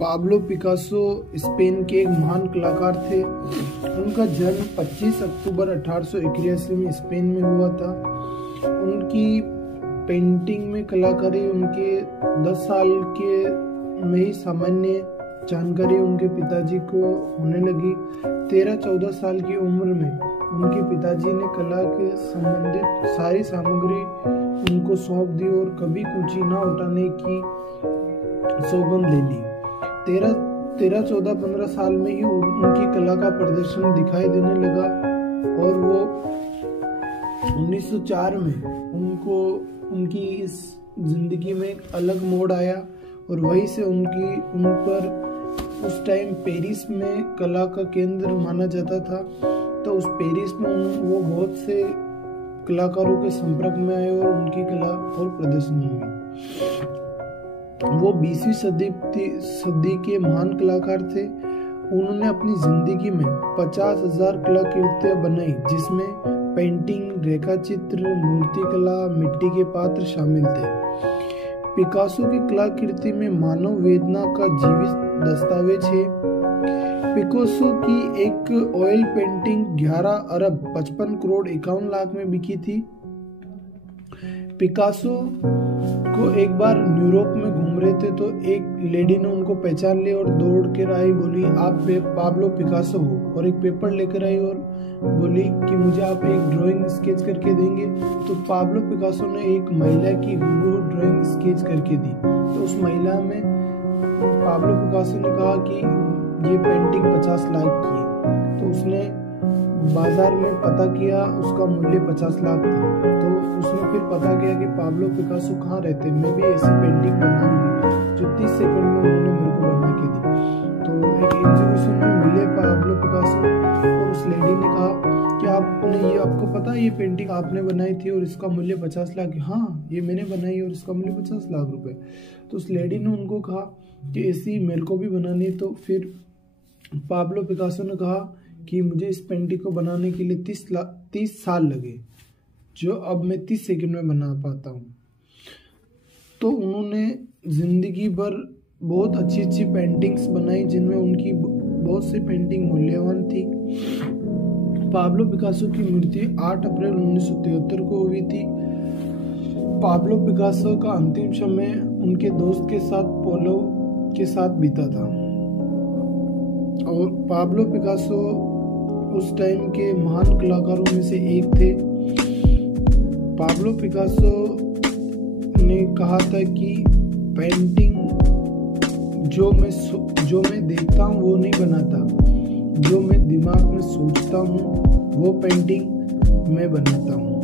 Pablo Picasso Spain के एक महान कलाकार थे। उनका जन्म 25 अक्टूबर 1881 में स्पेन में हुआ था। उनकी पेंटिंग में कलाकारी उनके 10 साल के में ही सामान्य जानकारी उनके पिताजी को होने लगी। 13-14 साल की उम्र में उनके पिताजी ने कला के संबंधित सारी सामग्री उनको सौंप दी और कभी कुची न उठाने की सौगंध ले ली। 13-14-15 साल में ही उनकी कला का प्रदर्शन दिखाई देने लगा और वो 1904 में उनकी इस जिंदगी में एक अलग मोड़ आया और वहीं से उन पर उस टाइम पेरिस में कला का केंद्र माना जाता था। तो उस पेरिस में वो बहुत से कलाकारों के संपर्क में आए और उनकी कला और प्रदर्शन हुई। वो 20वीं सदी के महान कलाकार थे। उन्होंने अपनी जिंदगी में 50,000 कलाकृतियां बनाई, जिसमें पेंटिंग, रेखाचित्र, मूर्तिकला, मिट्टी के पात्र शामिल थे। पिकासो की कलाकृति में मानव वेदना का जीवित दस्तावेज है। पिकासो की एक ऑयल पेंटिंग 11 अरब 55 करोड़ 51 लाख में बिकी थी। पिकासो को एक बार यूरोप में घूम रहे थे तो एक लेडी ने उनको पहचान लिया और दौड़ कर आई, बोली आप पाब्लो पिकासो हो, और एक पेपर लेकर आई और बोली कि मुझे आप एक ड्राइंग स्केच करके देंगे। तो पाब्लो पिकासो ने एक महिला की हूबहू ड्राइंग स्केच करके दी। तो उस महिला में पाब्लो पिकासो ने कहा कि ये पेंटिंग 50 लाख की है। तो उसने बाजार में पता किया, उसका मूल्य 50 लाख था। तो उसने फिर पता किया कि पाब्लो पिकासो कहाँ रहते, मैं भी ऐसी पेंटिंग बनाऊंगी, जो 30 सेकंड में उन्होंने मेरे को बना के दी। तो एक एग्जीबिशन में मिले पाब्लो पिकासो और उस लेडी ने कहा कि आपको पता है ये पेंटिंग आपने बनाई थी और इसका मूल्य 50 लाख। हाँ, ये मैंने बनाई और इसका मूल्य 50 लाख रुपए। तो उस लेडी ने उनको कहा कि ऐसी मेरे को भी बनानी है। तो फिर पाब्लो पिकासो ने कहा कि मुझे इस पेंटिंग को बनाने के लिए 30 साल लगे, जो अब मैं 30 सेकंड में बना पाता हूँ। तो उन्होंने जिंदगी भर बहुत अच्छी पेंटिंग्स बनाई, जिनमें उनकी बहुत सी पेंटिंग मूल्यवान थी। पाब्लो पिकासो की मृत्यु 8 अप्रैल 1973 को हुई थी। पाब्लो पिकासो का अंतिम समय उनके दोस्त के साथ पोलो के साथ बीता था। और पाब्लो पिकासो उस टाइम के महान कलाकारों में से एक थे। पाब्लो पिकासो ने कहा था कि पेंटिंग जो मैं देखता हूँ वो नहीं बनाता, जो मैं दिमाग में सोचता हूँ वो पेंटिंग मैं बनाता हूँ।